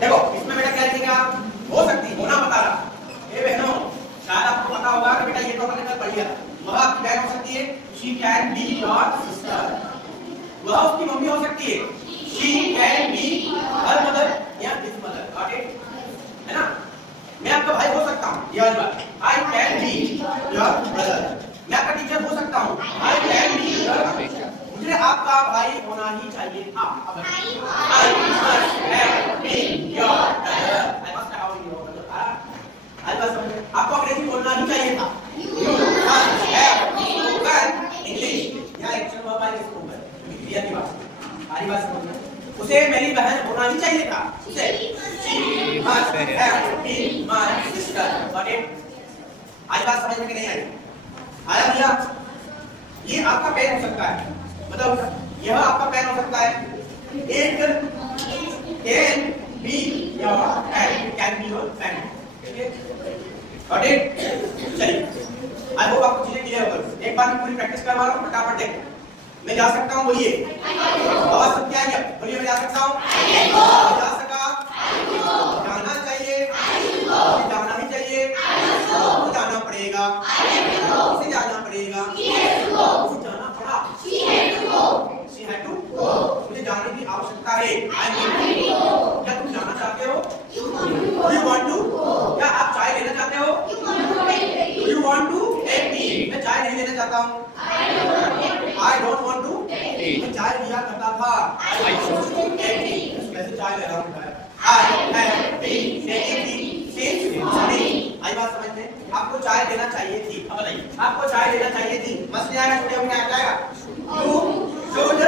देखो इसमें बेटा क्या लिखेगा, हो सकती, होना बता रहा। ए बहनों, शायद आपको पता होगा कि बेटा ये तो हमने कल पढ़ लिया, वह आपकी बहन हो सकती है, she can be your sister. वह उसकी मम्मी हो सकती है, she can be her mother या हिज मदर। गॉट इट, है ना। मैं आपका भाई हो सकता हूँ, ये वाली बात, I can be your brother. मैं आपका टीचर हो सकता हूँ, I can be your teacher. मुझे आपका भाई होना ही चाहिए था। I must have been your brother. I must have been your brother. I must, आपको अंग्रेजी बोलना ही चाहिए था। You must have spoken English. यह एक्शन वर्ब है, स्पोकन क्रिया की बात, सारी बात समझना। उसे मेरी बहन होना ही चाहिए था, उसे she must have been my sister. Got it. आज बात समझ में नहीं आई? आया भैया? ये आपका पेन हो सकता है, मतलब यह आपका पेन हो सकता है, एक can be your pen, can be your pen. Got it. चलिए, आई होप आपको चीजें क्लियर होगी। एक बार मैं पूरी प्रैक्टिस करवा रहा हूं, फटाफट देखो। मैं जा सकता हूं, बोलिए आवाज सब क्या है, बोलिए मैं जा सकता हूं, जा सका, जाना चाहिए, जाना ही चाहिए, तो जाना पड़ेगा, इसे जाना पड़ेगा, उसे जाना पड़ा, she had to go, मुझे जाने की आवश्यकता है, I need to go। क्या तुम जाना चाहते हो? Do you want to? क्या आप चाय लेना चाहते हो? Do you want to take tea? मैं चाय नहीं लेना चाहता हूँ, I don't want to take। मैं चाय लिया करता था, I used to take tea। कैसे चाय ले रहा हूँ? I have been taking tea since morning। आई बात समझ में? आपको चाय लेना चाहिए थी। अब बताइए, आपको चाय लेना चाहिए थी, मस्त नहीं आएगा, छोटे होने आ जाएगा। You should